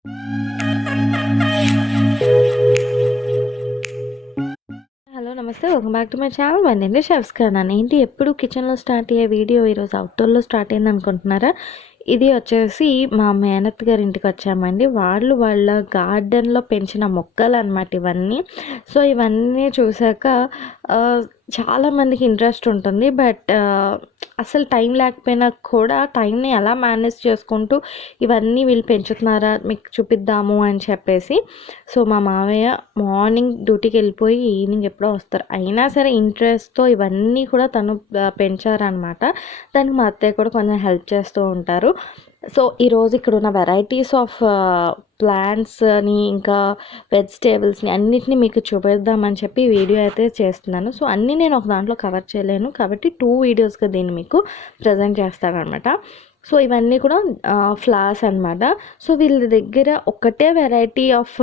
Hello నమస్తే, welcome back to my channel. వంటింటి chefs కన్నాను. ఏంటి ఎప్పుడు కిచెన్లో స్టార్ట్ అయ్యే వీడియో ఈరోజు అవుట్డోర్లో స్టార్ట్ అయింది అనుకుంటున్నారా? ఇది వచ్చేసి మా మేనత్ గారి ఇంటికి వచ్చామండి. వాళ్ళ గార్డెన్లో పెంచిన మొక్కలు అన్నమాట ఇవన్నీ. సో ఇవన్నీ చూసాక చాలామందికి ఇంట్రెస్ట్ ఉంటుంది. బట్ అసలు టైం లేకపోయినా కూడా టైంని ఎలా మేనేజ్ చేసుకుంటూ ఇవన్నీ వీళ్ళు పెంచుతున్నారా మీకు చూపిద్దాము అని చెప్పేసి. సో మా మావయ్య మార్నింగ్ డ్యూటీకి వెళ్ళిపోయి ఈవినింగ్ ఎప్పుడో వస్తారు. అయినా సరే ఇంట్రెస్ట్తో ఇవన్నీ కూడా తను పెంచారనమాట. దానికి మా అత్తయ్య కూడా కొంచెం హెల్ప్ చేస్తూ ఉంటారు. సో ఈరోజు ఇక్కడ ఉన్న వెరైటీస్ ఆఫ్ ప్లాంట్స్ని ఇంకా వెజిటేబుల్స్ని అన్నిటిని మీకు చూపిద్దామని చెప్పి వీడియో అయితే చేస్తున్నాను. సో అన్నీ నేను ఒక దాంట్లో కవర్ చేయలేను కాబట్టి 2 వీడియోస్గా దీన్ని మీకు ప్రజెంట్ చేస్తాను అనమాట. సో ఇవన్నీ కూడా ఫ్లవర్స్ అనమాట. సో వీళ్ళ దగ్గర ఒకటే వెరైటీ ఆఫ్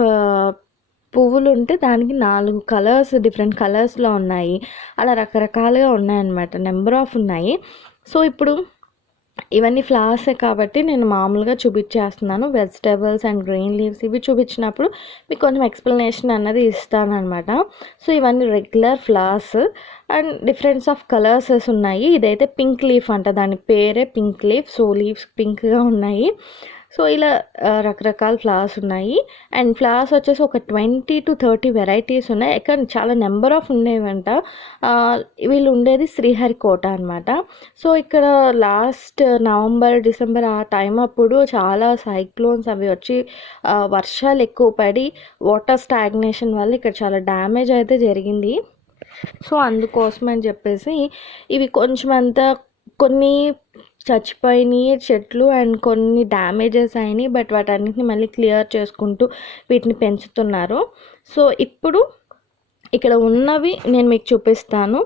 పువ్వులు ఉంటే దానికి 4 కలర్స్ డిఫరెంట్ కలర్స్లో ఉన్నాయి. అలా రకరకాలుగా ఉన్నాయన్నమాట, నెంబర్ ఆఫ్ ఉన్నాయి. సో ఇప్పుడు ఇవన్నీ ఫ్లవర్సే కాబట్టి నేను మామూలుగా చూపించేస్తున్నాను. వెజిటేబుల్స్ అండ్ గ్రీన్ లీవ్స్ ఇవి చూపించినప్పుడు మీకు కొంచెం ఎక్స్ప్లెనేషన్ అన్నది ఇస్తానన్నమాట. సో ఇవన్నీ regular flowers and difference of colours ఉన్నాయి. ఇదైతే పింక్ లీఫ్ అంట, దాని పేరే పింక్ లీఫ్. సో లీవ్స్ పింక్గా ఉన్నాయి. సో ఇలా రకరకాల ఫ్లవర్స్ ఉన్నాయి. అండ్ ఫ్లవర్స్ వచ్చేసి ఒక 20 to 30 వెరైటీస్ ఉన్నాయి. ఇక్కడ చాలా నెంబర్ ఆఫ్ ఉండేవంట. వీళ్ళు ఉండేది శ్రీహరికోట అనమాట. సో ఇక్కడ లాస్ట్ నవంబర్ డిసెంబర్ ఆ టైం అప్పుడు చాలా సైక్లోన్స్ అవి వచ్చి వర్షాలు ఎక్కువ పడి వాటర్ స్టాగ్నేషన్ వల్ల ఇక్కడ చాలా డ్యామేజ్ అయితే జరిగింది. సో అందుకోసం అని చెప్పేసి ఇవి కొంచెం అంతా కొన్ని చచ్చిపోయినాయి చెట్లు అండ్ కొన్ని డ్యామేజెస్ అయినాయి. బట్ వాటన్నిటిని మళ్ళీ క్లియర్ చేసుకుంటూ వీటిని పెంచుతున్నారు. సో ఇప్పుడు ఇక్కడ ఉన్నవి నేను మీకు చూపిస్తాను.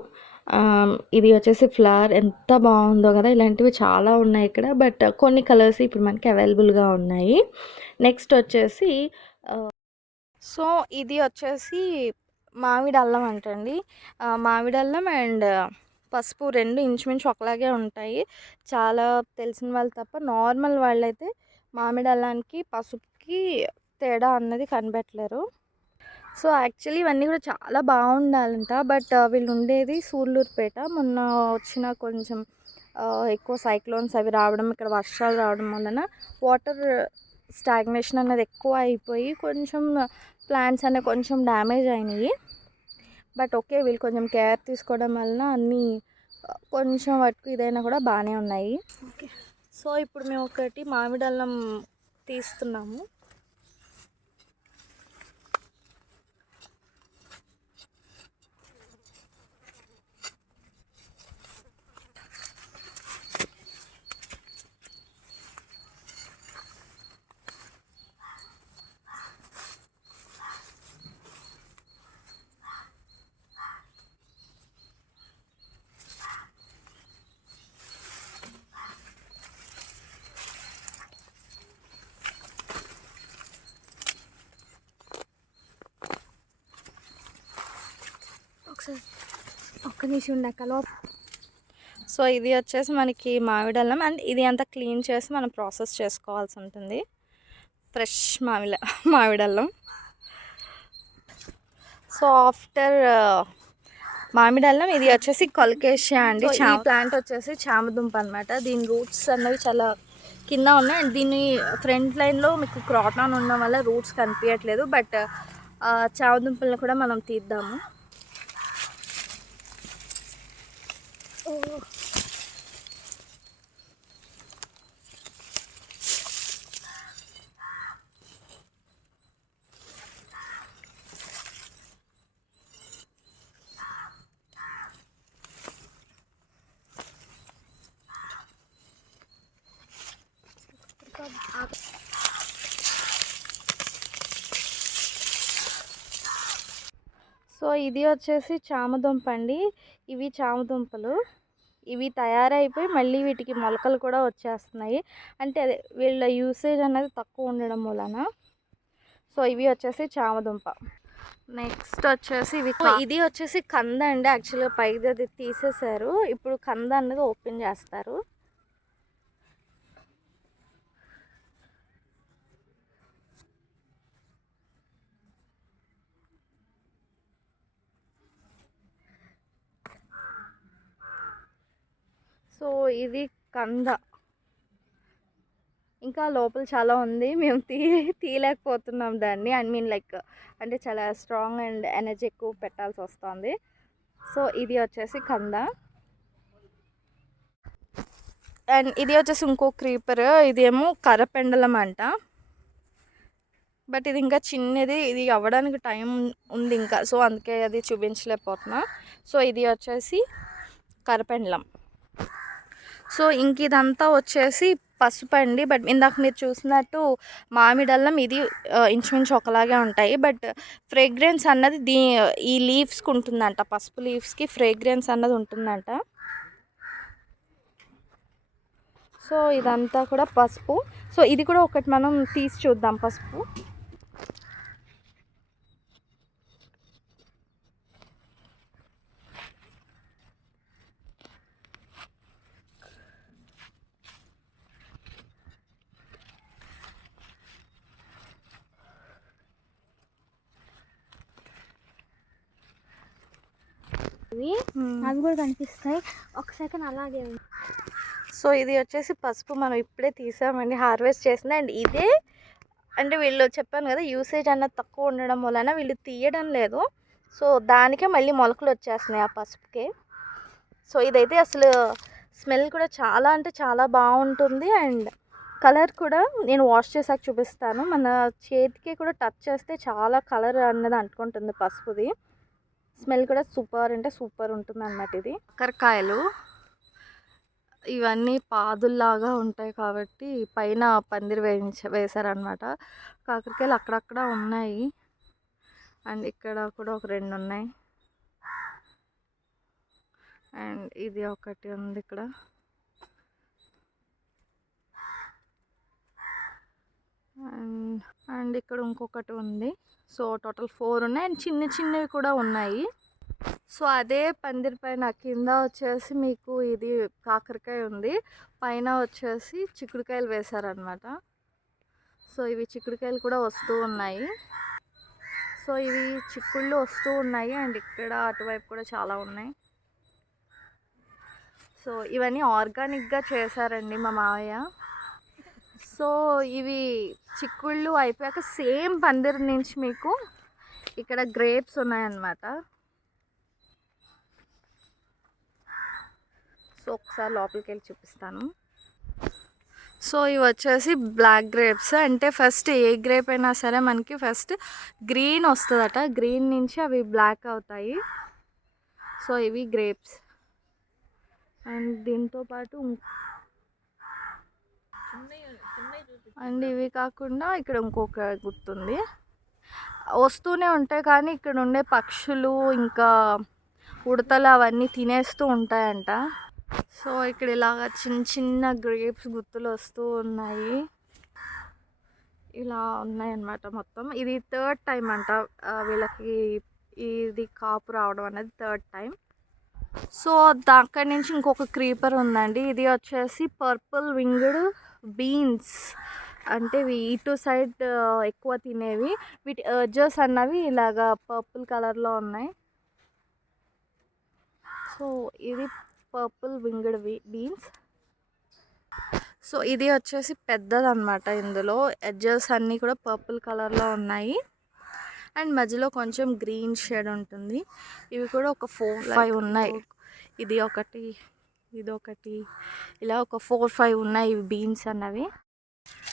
ఇది వచ్చేసి ఫ్లవర్ ఎంత బాగుందో కదా. ఇలాంటివి చాలా ఉన్నాయి ఇక్కడ, బట్ కొన్ని కలర్స్ ఇప్పుడు మనకి అవైలబుల్గా ఉన్నాయి. నెక్స్ట్ వచ్చేసి సో ఇది వచ్చేసి మామిడి అల్లం అంటండి. మామిడి అల్లం అండ్ పసుపు రెండు ఇంచుమించు ఒకలాగే ఉంటాయి. చాలా తెలిసిన వాళ్ళు తప్ప నార్మల్ వాళ్ళైతే మామిడి అల్లానికి పసుపుకి తేడా అన్నది కనిపెట్టలేరు. సో యాక్చువల్లీ ఇవన్నీ కూడా చాలా బాగుండాలంట. బట్ వీళ్ళు ఉండేది సూళ్ళూరుపేట. మొన్న వచ్చిన కొంచెం ఎక్కువ సైక్లోన్స్ అవి రావడం, ఇక్కడ వర్షాలు రావడం వలన వాటర్ స్టాగ్నేషన్ అనేది ఎక్కువ అయిపోయి కొంచెం ప్లాంట్స్ అనేవి కొంచెం డ్యామేజ్ అయినాయి. బట్ ఓకే, వీళ్ళు కొంచెం కేర్ తీసుకోవడం వలన అన్నీ కొంచెం వరకు ఇదైనా కూడా బాగానే ఉన్నాయి. ఓకే, సో ఇప్పుడు మేము ఒకటి మామిడి అల్లం తీస్తున్నాము. ఒక్క నిమిషం ఉండకలో. సో ఇది వచ్చేసి మనకి మామిడి అల్లం అండ్ ఇది అంతా క్లీన్ చేసి మనం ప్రాసెస్ చేసుకోవాల్సి ఉంటుంది. ఫ్రెష్ మామిడి అల్లం. సో ఆఫ్టర్ మామిడి అల్లం ఇది వచ్చేసి కొల్కేషియా అండి. ఈ ప్లాంట్ వచ్చేసి చామదుంప అనమాట. దీని రూట్స్ అన్నవి చాలా కింద ఉన్నాయి. అండ్ దీని ఫ్రంట్ లైన్లో మీకు క్రాటాన్ ఉండడం వల్ల రూట్స్ కనిపించట్లేదు. బట్ చామదుంపలను కూడా మనం తీద్దాము. సో ఇది వచ్చేసి చామదుంప అండి. ఇవి చామదుంపలు. ఇవి తయారైపోయి మళ్ళీ వీటికి మొలకలు కూడా వచ్చేస్తున్నాయి. అంటే అదే వీళ్ళ యూసేజ్ అనేది తక్కువ ఉండడం వలన. సో ఇవి వచ్చేసి చామదుంప. నెక్స్ట్ వచ్చేసి ఇది వచ్చేసి కంద అండి. యాక్చువల్గా పైది అది తీసేశారు. ఇప్పుడు కంద అనేది ఓపెన్ చేస్తారు. ఇది కంద, ఇంకా లోపల చాలా ఉంది, మేము తీయలేకపోతున్నాం దాన్ని. ఐ మీన్ లైక్ అంటే చాలా స్ట్రాంగ్ అండ్ ఎనర్జీ ఎక్కువ పెట్టాల్సి వస్తుంది. సో ఇది వచ్చేసి కంద. అండ్ ఇది వచ్చేసి ఇంకో క్రీపర్, ఇదేమో కర్రపెండలం అంట. బట్ ఇది ఇంకా చిన్నది, ఇది అవ్వడానికి టైం ఉంది ఇంకా, సో అందుకే అది చూపించలేకపోతున్నా. సో ఇది వచ్చేసి కర్రపెండలం. సో ఇంక ఇదంతా వచ్చేసి పసుపు అండి. బట్ ఇందాక మీరు చూసినట్టు మామిడల్లం ఇది ఇంచుమించు ఒకలాగే ఉంటాయి. బట్ ఫ్రేగ్రెన్స్ అన్నది ఈ లీవ్స్కి ఉంటుందంట, పసుపు లీవ్స్కి ఫ్రేగ్రెన్స్ అన్నది ఉంటుందంట. సో ఇదంతా కూడా పసుపు. సో ఇది కూడా ఒకటి మనం తీసి చూద్దాం పసుపు. అవి కూడా కనిపిస్తాయి, ఒక సెకండ్ అలాగే. సో ఇది వచ్చేసి పసుపు, మనం ఇప్పుడే తీసామండి, హార్వెస్ట్ చేసింది. అండ్ ఇదే అంటే వీళ్ళు చెప్పాను కదా, యూసేజ్ అన్నది తక్కువ ఉండడం వలన వీళ్ళు తీయడం లేదు. సో దానికే మళ్ళీ మొలకలు వచ్చేస్తున్నాయి ఆ పసుపుకే. సో ఇదైతే అసలు స్మెల్ కూడా చాలా అంటే చాలా బాగుంటుంది. అండ్ కలర్ కూడా నేను వాష్ చేసాక చూపిస్తాను. మన చేతికి కూడా టచ్ చేస్తే చాలా కలర్ అన్నది అంటుకుంటుంది పసుపుది. స్మెల్ కూడా సూపర్ అంటే సూపర్ ఉంటుంది అన్నమాట. ఇది కాకరకాయలు, ఇవన్నీ పాదుల్లాగా ఉంటాయి కాబట్టి పైన పందిరి వేశారనమాట. కాకరకాయలు అక్కడక్కడ ఉన్నాయి. అండ్ ఇక్కడ కూడా ఒక 2 ఉన్నాయి. అండ్ ఇది ఒకటి ఉంది ఇక్కడ. అండ్ ఇక్కడ ఇంకొకటి ఉంది. సో టోటల్ 4 ఉన్నాయి. అండ్ చిన్న చిన్నవి కూడా ఉన్నాయి. సో అదే పందిరి పైన కింద వచ్చేసి మీకు ఇది కాకరకాయ ఉంది, పైన వచ్చేసి చిక్కుడుకాయలు వేశారనమాట. సో ఇవి చిక్కుడుకాయలు కూడా వస్తూ ఉన్నాయి. సో ఇవి చిక్కుళ్ళు వస్తూ ఉన్నాయి. అండ్ ఇక్కడ అటువైపు కూడా చాలా ఉన్నాయి. సో ఇవన్నీ ఆర్గానిక్గా చేశారండి మా మావయ్య. సో ఇవి చిక్కుళ్ళు అయిపోయాక సేమ్ పందిరి నుంచి మీకు ఇక్కడ గ్రేప్స్ ఉన్నాయన్నమాట. సో ఒకసారి లోపలికి వెళ్ళి చూపిస్తాను. సో ఇవి వచ్చేసి బ్లాక్ గ్రేప్స్. అంటే ఫస్ట్ ఏ గ్రేప్ అయినా సరే మనకి ఫస్ట్ గ్రీన్ వస్తుందట, గ్రీన్ నుంచి అవి బ్లాక్ అవుతాయి. సో ఇవి గ్రేప్స్. అండ్ దీంతోపాటు అండ్ ఇవి కాకుండా ఇక్కడ ఇంకొక గుర్తుంది, వస్తూనే ఉంటాయి కానీ ఇక్కడ ఉండే పక్షులు ఇంకా ఉడతలు అవన్నీ తినేస్తూ ఉంటాయంట. సో ఇక్కడ ఇలాగ చిన్న చిన్న గ్రేప్స్ గుత్తులు వస్తూ ఉన్నాయి, ఇలా ఉన్నాయన్నమాట మొత్తం. ఇది 3rd టైం అంట వీళ్ళకి ఇది కాపు రావడం అనేది, 3rd టైం. సో అక్కడి నుంచి ఇంకొక క్రీపర్ ఉందండి. ఇది వచ్చేసి పర్పుల్ వింగ్డ్ బీన్స్. అంటే ఇటు సైడ్ ఎక్కువ తినేవి, వీటి ఎడ్జెస్ అన్నవి ఇలాగా పర్పుల్ కలర్లో ఉన్నాయి. సో ఇది పర్పుల్ వింగ్డ్ బీన్స్. సో ఇది వచ్చేసి పెద్దదన్నమాట. ఇందులో ఎడ్జెస్ అన్నీ కూడా పర్పుల్ కలర్లో ఉన్నాయి. అండ్ మధ్యలో కొంచెం గ్రీన్ షేడ్ ఉంటుంది. ఇవి కూడా ఒక 4-5 ఉన్నాయి. ఇది ఒకటి, ఇదొకటి, ఇలా ఒక 4-5 ఉన్నాయి ఇవి బీన్స్ అన్నవి.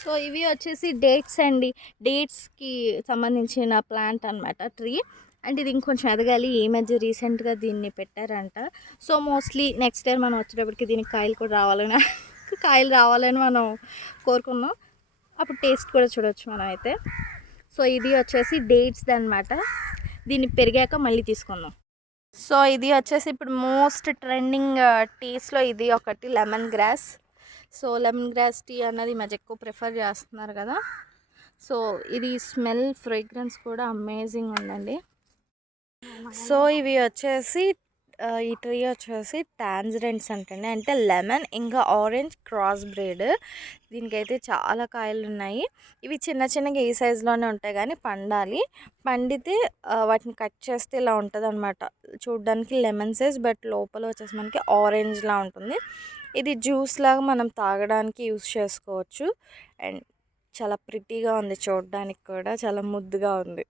సో ఇవి వచ్చేసి డేట్స్ అండి, డేట్స్కి సంబంధించిన ప్లాంట్ అనమాట, ట్రీ. అండ్ ఇది ఇంకొంచెం ఎదగాలి, ఈ మధ్య రీసెంట్గా దీన్ని పెట్టారంట. సో మోస్ట్లీ నెక్స్ట్ ఇయర్ మనం వచ్చేటప్పటికి దీనికి కాయలు కూడా రావాలని మనం కోరుకున్నాం. అప్పుడు టేస్ట్ కూడా చూడవచ్చు మనం అయితే. సో ఇది వచ్చేసి డేట్స్ అనమాట. దీన్ని పెరిగాక మళ్ళీ తీసుకుందాం. సో ఇది వచ్చేసి ఇప్పుడు మోస్ట్ ట్రెండింగ్ టీస్లో ఇది ఒకటి, lemon grass. So lemon grass tea అన్నది మధ్య ఎక్కువ ప్రిఫర్ చేస్తున్నారు కదా. సో ఇది స్మెల్ ఫ్రేగ్రెన్స్ కూడా అమేజింగ్ ఉందండి. సో ఇవి వచ్చేసి ఈ ట్రీ వచ్చేసి టాంజరెంట్స్ అంటండి, అంటే లెమన్ ఇంకా ఆరెంజ్ క్రాస్ బ్రీడ్. దీనికైతే చాలా కాయలు ఉన్నాయి. ఇవి చిన్న చిన్నగా ఈ సైజులోనే ఉంటాయి కానీ పండాలి. పండితే వాటిని కట్ చేస్తే ఇలా ఉంటుంది అనమాట. చూడడానికి లెమన్ సైజ్, బట్ లోపల వచ్చేసి మనకి ఆరెంజ్లా ఉంటుంది. ఇది జ్యూస్ లాగా మనం తాగడానికి యూస్ చేసుకోవచ్చు. అండ్ చాలా ప్రిటీగా ఉంది, చూడడానికి కూడా చాలా ముద్దుగా ఉంది.